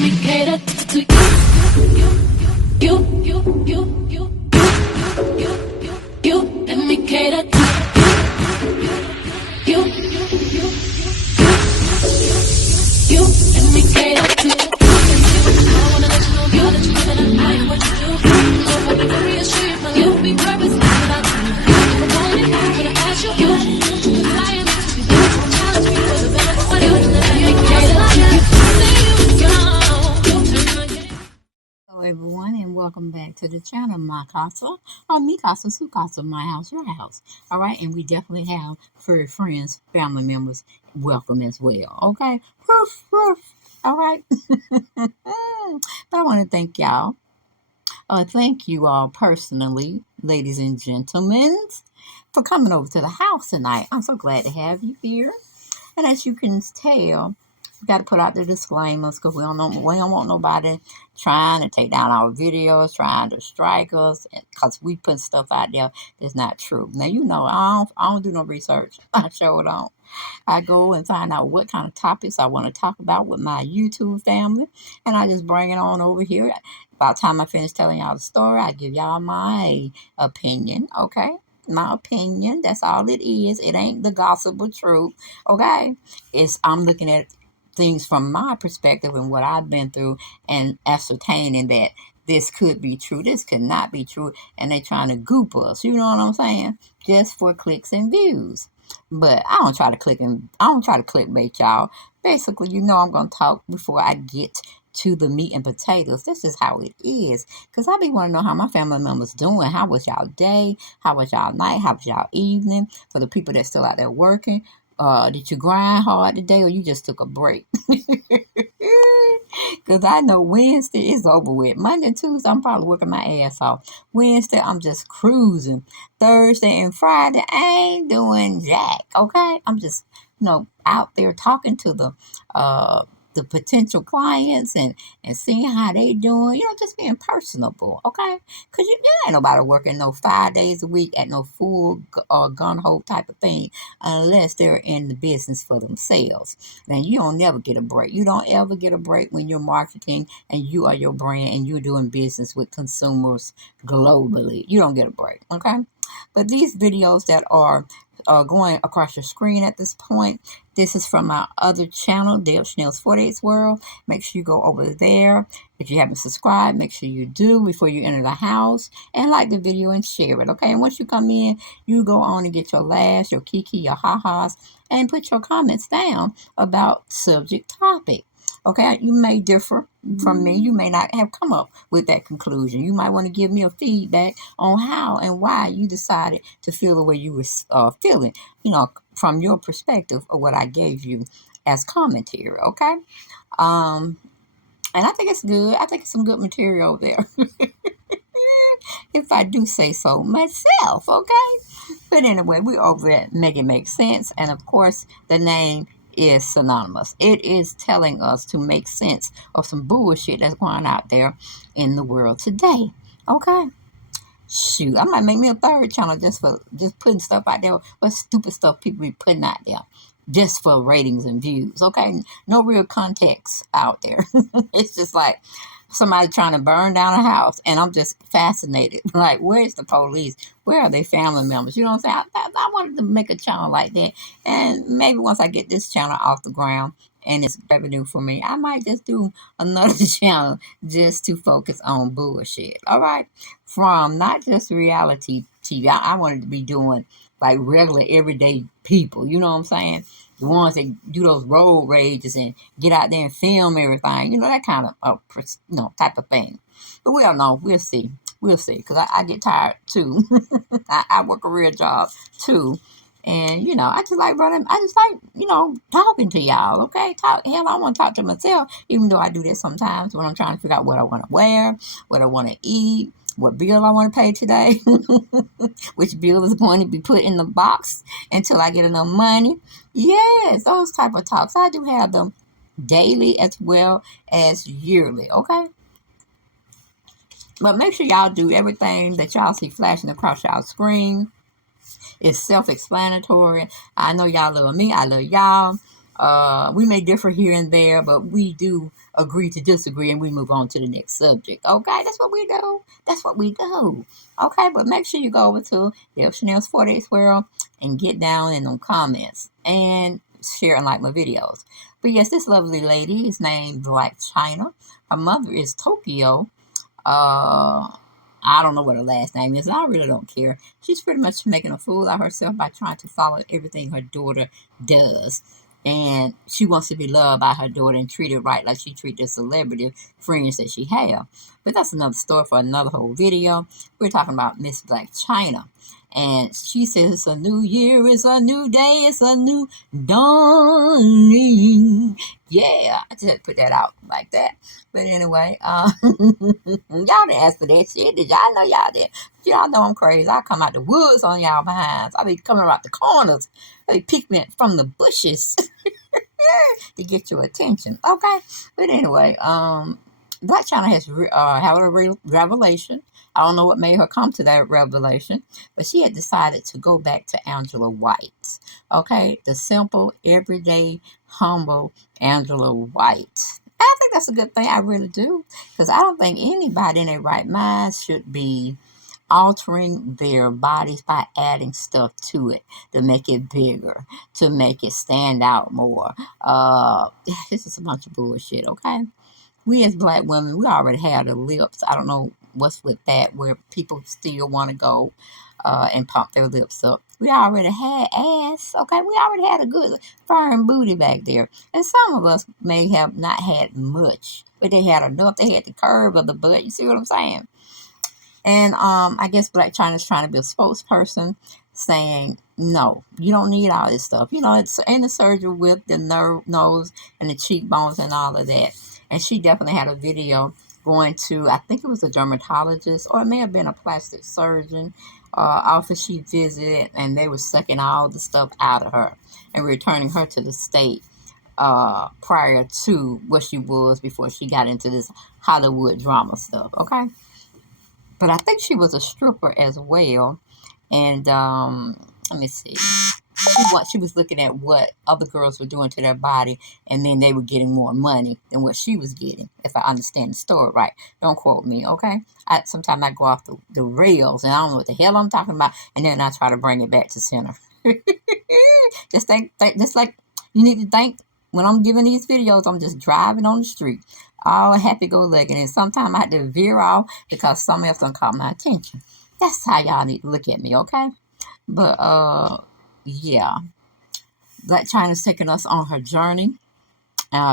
me cater to you. Let me cater to you. Let me cater to you. I wanna let you know, girl, that you know that I like what you do. So if I be very straight, my life will be purpose without you. If I want it, I'm gonna ask you. Cause I am to be there. Challenge me for the better for you. Let me cater to you. Hello everyone and welcome back to the channel, my casa, or mi casa, su casa, my house, your house. All right, and we definitely have furry friends, family members, welcome as well. Okay, woof, woof. All right. But I want to thank y'all. Thank you all personally, ladies and gentlemen, for coming over to the house tonight. I'm so glad to have you here. And as you can tell, we got to put out the disclaimers because we don't want nobody trying to take down our videos, trying to strike us, because we put stuff out there that's not true. Now, you know, I don't do no research. I sure don't. I go and find out what kind of topics I want to talk about with my YouTube family, and I just bring it on over here. By the time I finish telling y'all the story, I give y'all my opinion, okay? My opinion, that's all it is. It ain't the gospel truth, okay? I'm looking at things from my perspective and what I've been through and ascertaining that this could be true, this could not be true, and they trying to goop us, you know what I'm saying? Just for clicks and views. But I don't try to clickbait y'all. Basically, you know I'm gonna talk before I get to the meat and potatoes. This is how it is. Because I be want to know how my family members doing. How was y'all day? How was y'all night? How was y'all evening? For the people that's still out there working. Did you grind hard today or you just took a break? Because I know Wednesday is over with. Monday and Tuesday, I'm probably working my ass off. Wednesday, I'm just cruising. Thursday and Friday, I ain't doing jack, okay? I'm just, out there talking to the potential clients and seeing how they doing, just being personable, okay? Because you ain't nobody working no 5 days a week at no full gun-ho type of thing unless they're in the business for themselves. Now, you don't never get a break. You don't ever get a break when you're marketing and you are your brand and you're doing business with consumers globally. You don't get a break, okay? But these videos that are going across your screen at this point, this is from my other channel, Dale Chanel's 48's World. Make sure you go over there. If you haven't subscribed, make sure you do before you enter the house and like the video and share it, okay? And once you come in, you go on and get your laughs, your kiki, your ha-has, and put your comments down about subject topic. Okay, you may differ from me. You may not have come up with that conclusion. You might want to give me a feedback on how and why you decided to feel the way you were feeling, from your perspective of what I gave you as commentary, okay? And I think it's good. I think it's some good material there. If I do say so myself, okay? But anyway, we're over at Make It Make Sense. And of course, the name is synonymous. It is telling us to make sense of some bullshit that's going out there in the world today. Okay? Shoot, I might make me a third channel just putting stuff out there, what stupid stuff people be putting out there just for ratings and views. Okay? No real context out there. It's just like somebody trying to burn down a house, and I'm just fascinated. Like, where's the police? Where are they family members? You know what I'm saying? I wanted to make a channel like that, and maybe once I get this channel off the ground and it's revenue for me, I might just do another channel just to focus on bullshit. All right, from not just reality TV. I wanted to be doing like regular everyday people. You know what I'm saying? The ones that do those road rages and get out there and film everything, that kind of, type of thing. But we don't know. We'll see. We'll see. Because I get tired, too. I work a real job, too. And, I just like running. I just like, talking to y'all, okay? Hell, I want to talk to myself, even though I do that sometimes when I'm trying to figure out what I want to wear, what I want to eat, what bill I want to pay today, which bill is going to be put in the box until I get enough money. Yes, those type of talks. I do have them daily as well as yearly, okay? But make sure y'all do everything that y'all see flashing across y'all screen. It's self-explanatory. I know y'all love me. I love y'all. We may differ here and there, but we do agree to disagree and we move on to the next subject. Okay, that's what we do. That's what we do. Okay, but make sure you go over to the Chanel's 48 Squirrel and get down in them comments and share and like my videos. But yes, this lovely lady is named Blac Chyna. Her mother is Tokyo. I don't know what her last name is. I really don't care. She's pretty much making a fool of herself by trying to follow everything her daughter does. And she wants to be loved by her daughter and treated right like she treats the celebrity friends that she have. But that's another story for another whole video. We're talking about Miss Blac Chyna. And she says it's a new year, it's a new day, it's a new dawning. Yeah, I just had to put that out like that. But anyway, y'all didn't ask for that shit. Did y'all know y'all did? Y'all know I'm crazy. I come out the woods on y'all behinds. I be coming out the corners. I be peeking from the bushes to get your attention. Okay? But anyway, Blac Chyna has had a revelation. I don't know what made her come to that revelation, but she had decided to go back to Angela White. Okay? The simple, everyday, humble Angela White. I think that's a good thing. I really do. Because I don't think anybody in their right mind should be altering their bodies by adding stuff to it to make it bigger, to make it stand out more. This is a bunch of bullshit, okay? We as black women, we already have the lips. I don't know what's with that, where people still want to go and pump their lips up. We already had ass, okay? We already had a good firm booty back there. And some of us may have not had much, but they had enough. They had the curve of the butt. You see what I'm saying? And I guess Blac Chyna's trying to be a spokesperson saying, no, you don't need all this stuff. You know, it's in the surgery with the nose and the cheekbones and all of that. And she definitely had a video going to, I think it was a dermatologist, or it may have been a plastic surgeon office she visited, and they were sucking all the stuff out of her and returning her to the state prior to what she was before she got into this Hollywood drama stuff, okay? But I think she was a stripper as well. And let me see. She was looking at what other girls were doing to their body, and then they were getting more money than what she was getting, if I understand the story right. Don't quote me, okay? Sometimes I go off the rails, and I don't know what the hell I'm talking about, and then I try to bring it back to center. Just like you need to think when I'm giving these videos, I'm just driving on the street, all happy-go-lucky, and sometimes I have to veer off because something else done caught my attention. That's how y'all need to look at me, okay? But, yeah. Blac Chyna's taking us on her journey.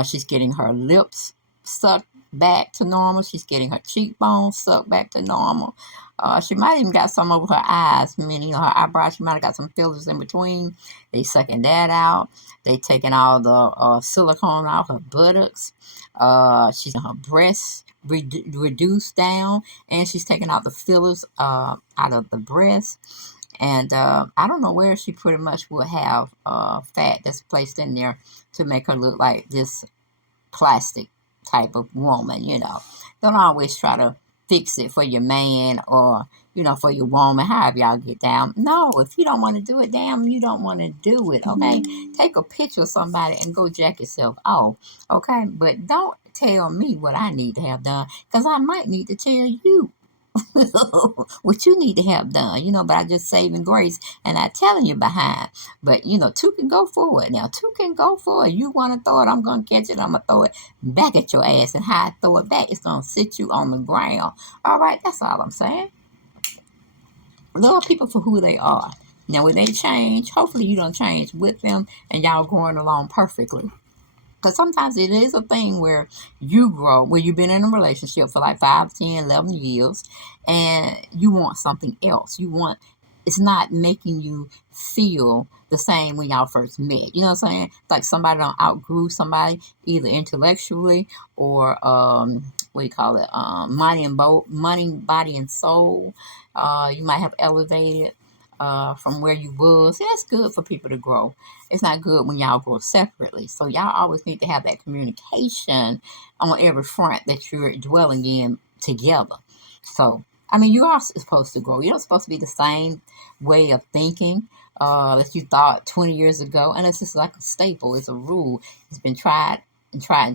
She's getting her lips sucked back to normal. She's getting her cheekbones sucked back to normal. She might even got some over her eyes, meaning her eyebrows. She might have got some fillers in between. They sucking that out. They taking all the silicone out her buttocks. She's her breasts reduced down, and she's taking out the fillers out of the breast. And I don't know where she pretty much will have fat that's placed in there to make her look like this plastic type of woman, you know. Don't always try to fix it for your man or, you know, for your woman, however y'all get down. No, if you don't want to do it, damn, you don't want to do it, okay? Take a picture of somebody and go jack yourself off, okay? But don't tell me what I need to have done, because I might need to tell you what you need to have done, you know, but I just saving grace and not telling you behind. But, you know, two can go forward. Now, two can go forward. You want to throw it, I'm going to catch it. I'm going to throw it back at your ass. And how I throw it back, it's going to sit you on the ground. All right, that's all I'm saying. Love people for who they are. Now, when they change, hopefully you don't change with them and y'all going along perfectly. Because sometimes it is a thing where you grow, where you've been in a relationship for like 5, 10, 11 years, and you want something else. It's not making you feel the same when y'all first met. You know what I'm saying? Like somebody don't outgrew somebody, either intellectually or, what do you call it? Money, body, and soul. You might have elevated from where you was. That's good for people to grow. It's not good when y'all grow separately. So y'all always need to have that communication on every front that you're dwelling in together. So, I mean, you are supposed to grow. You're not supposed to be the same way of thinking that you thought 20 years ago. And it's just like a staple. It's a rule. It's been tried and try,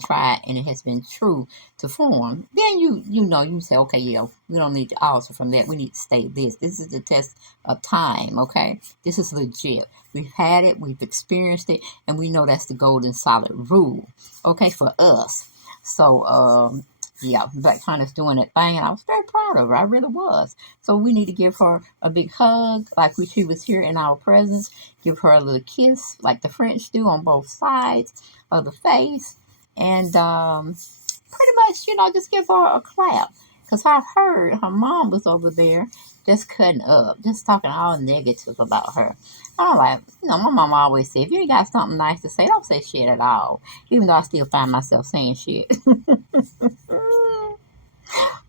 and it has been true to form, then you say, okay, yeah, we don't need to alter from that. We need to stay this. This is the test of time, okay? This is legit. We've had it, we've experienced it, and we know that's the golden solid rule, okay, for us. So, yeah, Blac Chyna's doing that thing, and I was very proud of her. I really was. So we need to give her a big hug, like she was here in our presence. Give her a little kiss, like the French do, on both sides of the face, and pretty much, just give her a clap. Because I heard her mom was over there just cutting up, just talking all negative about her. I'm like, my mom always said, if you ain't got something nice to say, don't say shit at all. Even though I still find myself saying shit.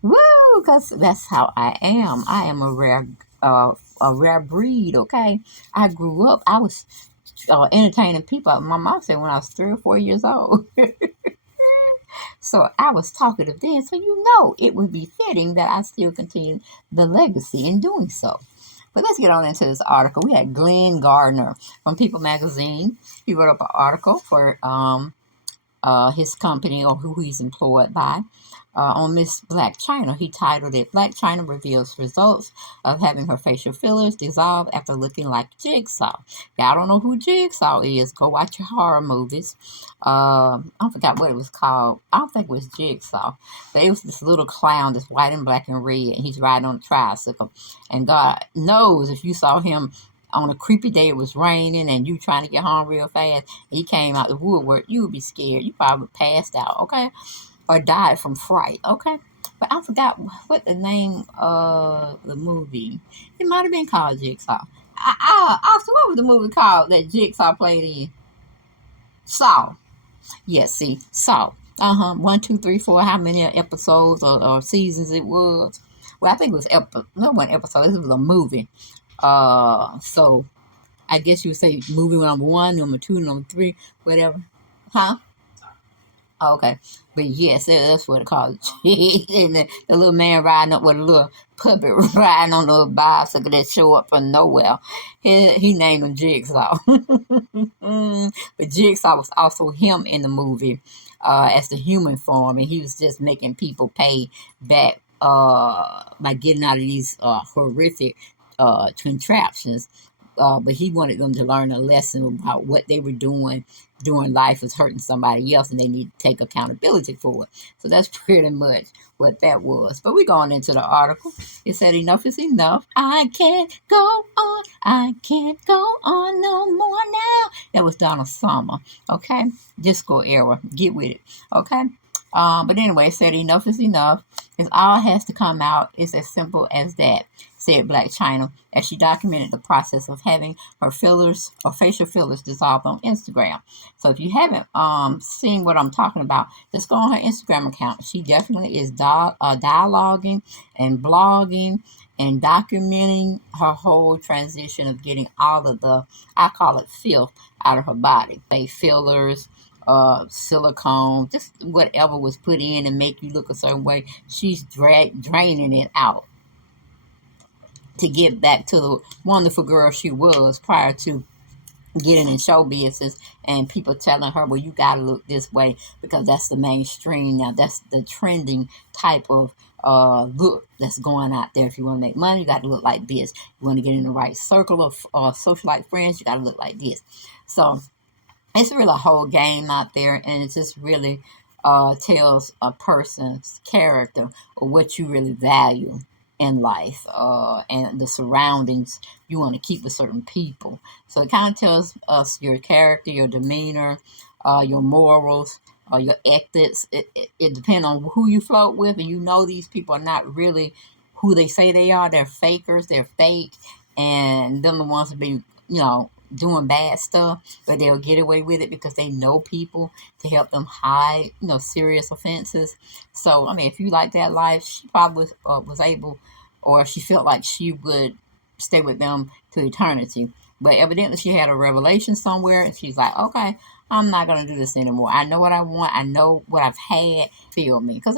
Woo! Because that's how I am. I am a rare breed, okay? I grew up, I was entertaining people. My mom said when I was 3 or 4 years old. So I was talkative then, so it would be fitting that I still continue the legacy in doing so. But let's get on into this article. We had Glenn Gardner from People Magazine. He wrote up an article for his company, or who he's employed by, on Miss Blac Chyna. He titled it, Blac Chyna reveals results of having her facial fillers dissolve after looking like Jigsaw. Y'all don't know who Jigsaw is, go watch your horror movies. I forgot what it was called. I don't think it was Jigsaw, but it was this little clown that's white and black and red, and he's riding on a tricycle. And God knows if you saw him on a creepy day, it was raining, and you trying to get home real fast, he came out the woodwork, you would be scared. You probably passed out, okay? Or died from fright, okay? But I forgot what the name of the movie. It might have been called Jigsaw. Also, what was the movie called that Jigsaw played in? Saw. Yes, see, Saw. 1, 2, 3, 4. How many episodes or seasons it was? Well, I think it was no, one episode. This was a movie. So I guess you would say movie number 1, number 2, number 3, whatever. Huh? Okay. But yes, that's what it called. And the little man riding up with a little puppet riding on a bicycle that show up from nowhere. He named him Jigsaw. But Jigsaw was also him in the movie as the human form, and he was just making people pay back by getting out of these horrific contraptions. But he wanted them to learn a lesson about what they were doing during life was hurting somebody else, and they need to take accountability for it. So that's pretty much what that was. But we're going into the article. It said, enough is enough. I can't go on. I can't go on no more now. That was Donald Summer. Okay? Disco era. Get with it. Okay? But anyway, it said enough is enough. It all has to come out. It's as simple as that, said Blac Chyna, as she documented the process of having her fillers or facial fillers dissolved on Instagram. So if you haven't seen what I'm talking about, just go on her Instagram account. She definitely is dialoguing and blogging and documenting her whole transition of getting all of the, I call it filth, out of her body. Face fillers, silicone, just whatever was put in and make you look a certain way. She's draining it out to get back to the wonderful girl she was prior to getting in show business and people telling her, well, you got to look this way because that's the mainstream now. That's the trending type of look that's going out there. If you want to make money, you got to look like this. You want to get in the right circle of socialite friends, you got to look like this. So it's really a whole game out there, and it just really tells a person's character or what you really value in life and the surroundings you want to keep with certain people. So it kind of tells us your character, your demeanor, your morals, your ethics. It depends on who you float with, and these people are not really who they say they are. They're fakers, they're fake, and them the ones that be, doing bad stuff, but they'll get away with it because they know people to help them hide, serious offenses. So, I mean, if you like that life, she probably was able, or she felt like she would stay with them to eternity. But evidently she had a revelation somewhere, and she's like, okay, I'm not going to do this anymore. I know what I want. I know what I've had. Feel me. Because,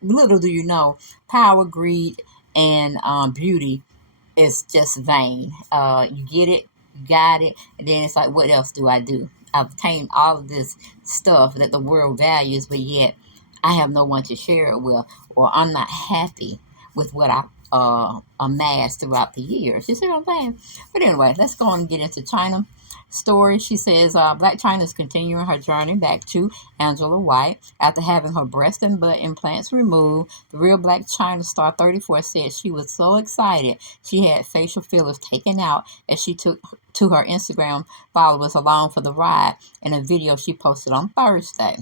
little do you know, power, greed, and beauty is just vain. You get it, you got it, and then it's like, what else do I do? obtained all of this stuff that the world values, but yet I have no one to share it with, or I'm not happy with what I amassed throughout the years. You see what I'm saying? But anyway, let's go on and get into Chyna story. She says Blac Chyna is continuing her journey back to Angela White after having her breast and butt implants removed. The real Blac Chyna star 34 said she was so excited she had facial fillers taken out as she took to her Instagram followers along for the ride in a video she posted on Thursday.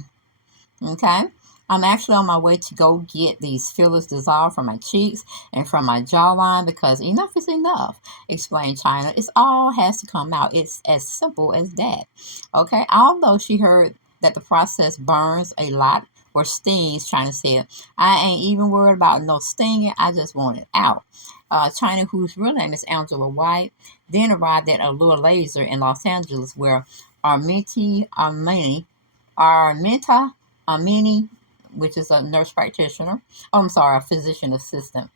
Okay. I'm actually on my way to go get these fillers dissolved from my cheeks and from my jawline because enough is enough, explained Chyna. It all has to come out. It's as simple as that. Okay. Although she heard that the process burns a lot or stings, Chyna said, I ain't even worried about no stinging. I just want it out. Chyna, whose real name is Angela White, then arrived at Allure Laser in Los Angeles where Arminta Amini, which is a nurse practitioner, a physician assistant,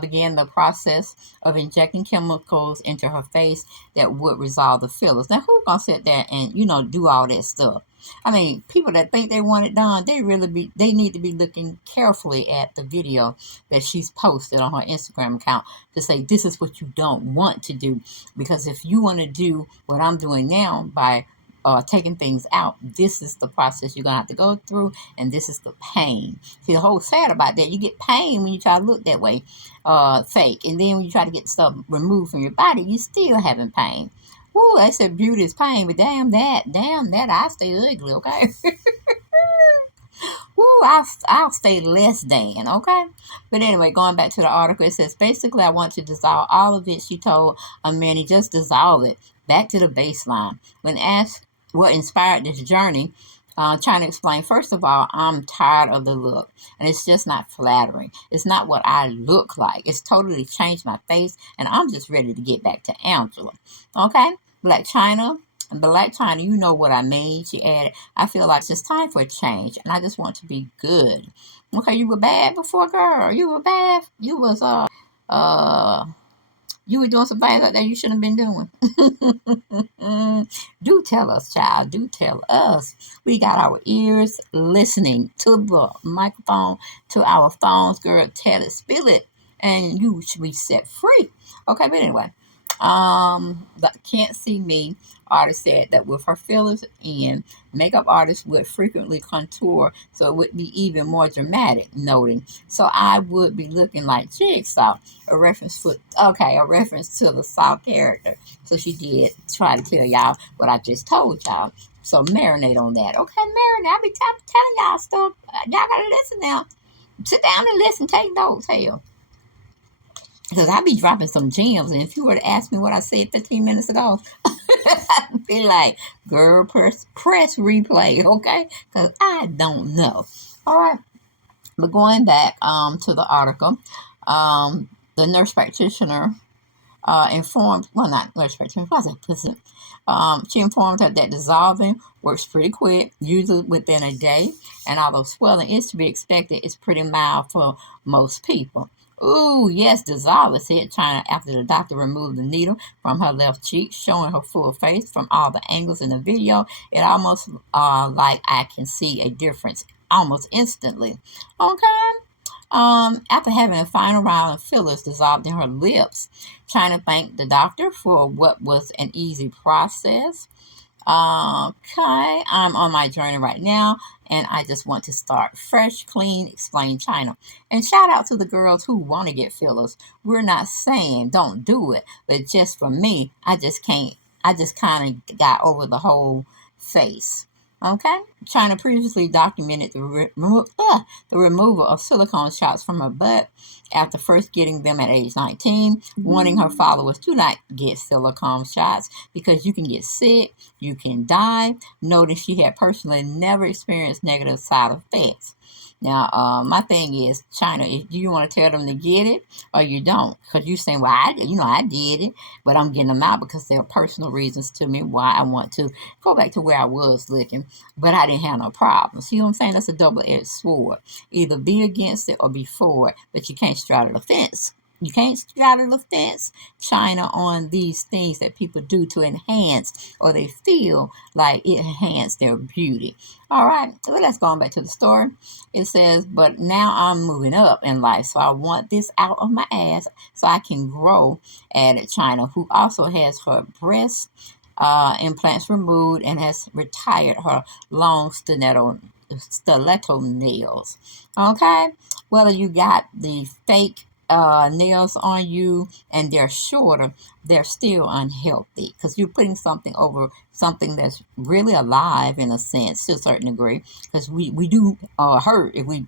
began the process of injecting chemicals into her face that would resolve the fillers. Now, who's gonna sit there and do all that stuff? I mean, people that think they want it done, they need to be looking carefully at the video that she's posted on her Instagram account to say this is what you don't want to do, because if you want to do what I'm doing now by taking things out, this is the process you're gonna have to go through, and this is the pain. See, the whole sad about that, you get pain when you try to look that way, fake, and then when you try to get stuff removed from your body, you still having pain. Woo, they said beauty is pain, but damn that, I stay ugly, okay? Woo, I'll stay less than, okay? But anyway, going back to the article, it says, basically, I want to dissolve all of it, she told Manny, just dissolve it, back to the baseline. When asked what inspired this journey, trying to explain, first of all, I'm tired of the look, and it's just not flattering. It's not what I look like. It's totally changed my face, and I'm just ready to get back to Angela. Okay? Blac Chyna, you know what I mean, she added. I feel like it's just time for a change, and I just want to be good. Okay, you were bad before, girl. You were bad. You were doing some things like that you shouldn't have been doing. Do tell us, child. Do tell us. We got our ears listening to the microphone, to our phones, girl. Tell it, spill it, and you should be set free. Okay, but anyway, the Can't See Me artist said that with her fillers in, makeup artists would frequently contour so it would be even more dramatic, noting, so I would be looking like Jigsaw, a reference to the Saw character. So she did try to tell y'all what I just told y'all. So marinate on that. Okay, marinate. I be telling y'all stuff. Y'all gotta listen now. Sit down and listen. Take notes. Hell. Because I be dropping some gems, and if you were to ask me what I said 15 minutes ago, I'd be like, girl, press replay, okay? Because I don't know. All right. But going back to the article, the nurse practitioner informed, well, not nurse practitioner, she informed her that dissolving works pretty quick, usually within a day, and although swelling is to be expected, it's pretty mild for most people. Ooh, yes, dissolve it, said Chyna after the doctor removed the needle from her left cheek, showing her full face from all the angles in the video. It almost like I can see a difference almost instantly. Okay. After having a final round of fillers dissolved in her lips, Chyna thanked the doctor for what was an easy process. Okay, I'm on my journey right now, and I just want to start fresh, clean, explained Chyna. And shout out to the girls who want to get fillers. We're not saying don't do it, but just for me, I just can't. I just kind of got over the whole face. Okay, Chyna previously documented the removal of silicone shots from her butt after first getting them at age 19, warning her followers to not get silicone shots because you can get sick, you can die, noting she had personally never experienced negative side effects. Now, my thing is, Chyna, do you want to tell them to get it or you don't? Because you're saying, well, I did it, but I'm getting them out because there are personal reasons to me why I want to go back to where I was looking, but I didn't have no problem. See what I'm saying? That's a double-edged sword. Either be against it or be for it, but you can't straddle the fence. You can't straddle the fence, China, on these things that people do to enhance or they feel like it enhanced their beauty. All right, well, let's go on back to the story. It says, but now I'm moving up in life, so I want this out of my ass so I can grow, added China, who also has her breast implants removed and has retired her long stiletto nails. Okay, whether you got the fake nails on you and they're shorter, they're still unhealthy because you're putting something over something that's really alive in a sense to a certain degree. Because we do hurt if we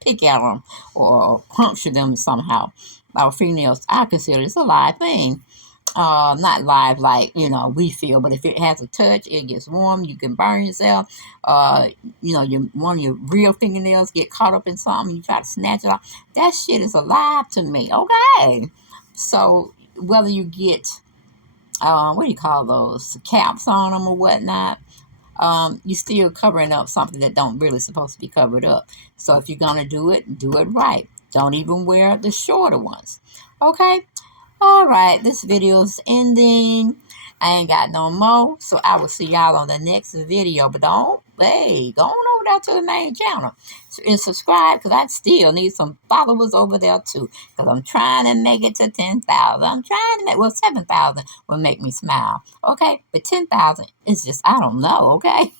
pick at them or puncture them somehow. Our fingernails, I consider it's a live thing, not live like we feel, but if it has a touch, it gets warm, you can burn yourself. uh one of your real fingernails get caught up in something, you try to snatch it off, that shit is alive to me. Okay, so whether you get what do you call those, caps on them or whatnot, you still covering up something that don't really supposed to be covered up. So if you're gonna do it right. Don't even wear the shorter ones. Okay, all right, this video is ending. I ain't got no more, so I will see y'all on the next video. But go on over there to the main channel and subscribe, because I still need some followers over there too. Because I'm trying to make it to 10,000. I'm trying to make, well, 7,000 will make me smile. Okay, but 10,000 is just, I don't know. Okay.